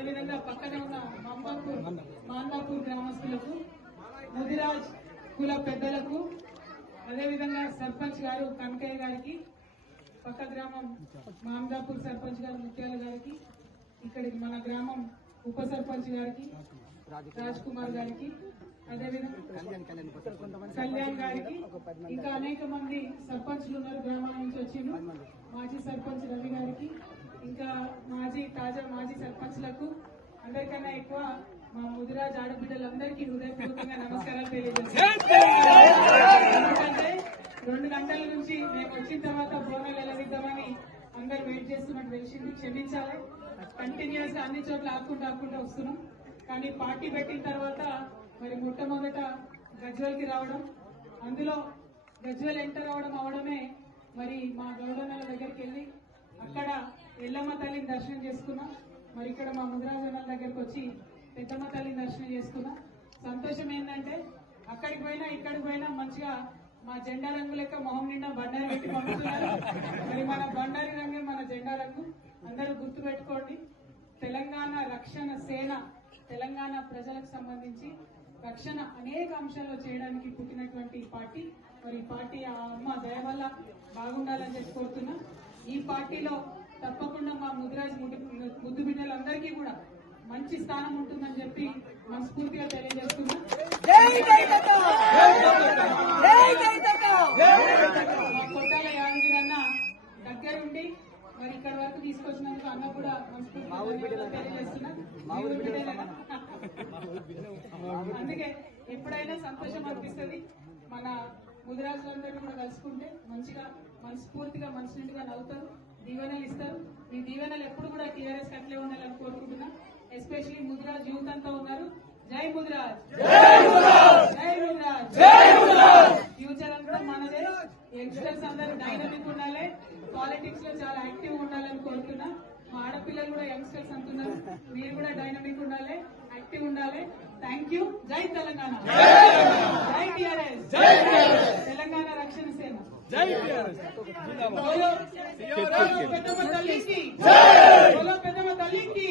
అదేవిధంగా పక్కనే ఉన్న మాందాపూర్ గ్రామస్తులకు, ముదిరాజ్ కుల పెద్దలకు, అదేవిధంగా సర్పంచ్ గారు కనకయ్య గారికి, పక్క గ్రామం మాందాపూర్ సర్పంచ్ గారు ముత్యాల గారికి, ఇక్కడికి మన గ్రామం ఉప సర్పంచ్ గారికి, రాజ్ కుమార్ గారికి, అదేవిధంగా కళ్యాణ్ గారికి, ఇంకా అనేక మంది సర్పంచ్లు ఉన్నారు గ్రామాల నుంచి వచ్చిండ్రు. మాజీ సర్పంచ్ రవి గారికి, ఇంకా తాజా మాజీ సర్పంచ్లకు, అందరికన్నా ఎక్కువ మా ముదిరాజ్ ఆడబిడ్డలందరికీ హృదయపూర్వకంగా నమస్కారాలు తెలియజేస్తాను. ఎందుకంటే 2 గంటల నుంచి మేము వచ్చిన తర్వాత బోనాలు వెళ్ళదిద్దామని అందరు వెయిట్ చేస్తున్నట్టు తెలిసింది. క్షమించాలి, కంటిన్యూస్ గా అన్ని చోట్ల ఆపుకుంటూ వస్తున్నాం. కానీ పార్టీ పెట్టిన తర్వాత మరి మొట్టమొదట గజ్వెల్కి రావడం, అందులో గజ్వెల్ ఎంటర్ అవడమే మరి మా గౌడన్నల దగ్గరికి వెళ్ళి అక్కడ ఎల్లమ్మ తల్లిని దర్శనం చేసుకున్నాం. మరి ఇక్కడ మా ముదిరాజన్నల దగ్గరకు వచ్చి పెద్దమ్మ తల్లిని దర్శనం చేసుకున్నాం. సంతోషం ఏంటంటే అక్కడికి పోయినా ఇక్కడికి పోయినా మంచిగా మా జెండా రంగు లెక్క మొహం నిండా బండారి పెట్టి పంపుతున్నారు. మరి మన బండారి రంగు మన జెండా రంగు అందరూ గుర్తు పెట్టుకోండి. తెలంగాణ రక్షణ సేన తెలంగాణ ప్రజలకు సంబంధించి రక్షణ అనేక అంశాల్లో చేయడానికి పుట్టినటువంటి పార్టీ. మరి ఈ పార్టీ ఆ అమ్మ దయ వల్ల బాగుండాలని చెప్పి కోరుతున్నా. ఈ పార్టీలో తప్పకుండా మా ముదిరాజ్ ముద్దు బిడ్డలందరికీ కూడా మంచి స్థానం ఉంటుందని చెప్పి మనస్ఫూర్తిగా తెలియజేస్తున్నా. మా కొట్టాల యాదగిరి అన్న దగ్గరుండి మరి ఇక్కడ వరకు తీసుకొచ్చినందుకు అన్న కూడా మనస్ఫూర్తిగా తెలియజేస్తున్నా. అందుకే ఎప్పుడైనా సంతోషం అనిపిస్తుంది. మన ముదిరాజులందరూ కూడా కలుసుకుంటే మంచిగా మనస్ఫూర్తిగా మనసు నిండుగా నవ్వుతారు, దీవెనలు ఇస్తారు. ఈ దీవెనలు ఎప్పుడు కూడా టీఆర్ఎస్ అట్లే ఉండాలని కోరుకుంటున్నా. ఎస్పెషల్లీ ముదిరాజ్ యూత్ అంతా ఉన్నారు. జై ముదిరాజ్, జై ముదిరాజ్. ఫ్యూచర్ అంతా మనదే. యంగ్స్టర్స్ అందరూ డైనమిక్ ఉండాలి, పాలిటిక్స్ లో చాలా యాక్టివ్ ఉండాలని కోరుతున్నా. మా ఆడపిల్లలు కూడా యంగ్స్టర్స్ అంటున్నారు, మీరు కూడా డైనమిక్ ఉండాలి, యాక్టివ్ ఉండాలి. Thank you. జై తెలంగాణ, జై టీఆర్ఎస్, తెలంగాణ రక్షణ సేన. పెద్దమ్మ తల్లికి, పెద్దమ్మ తల్లికి.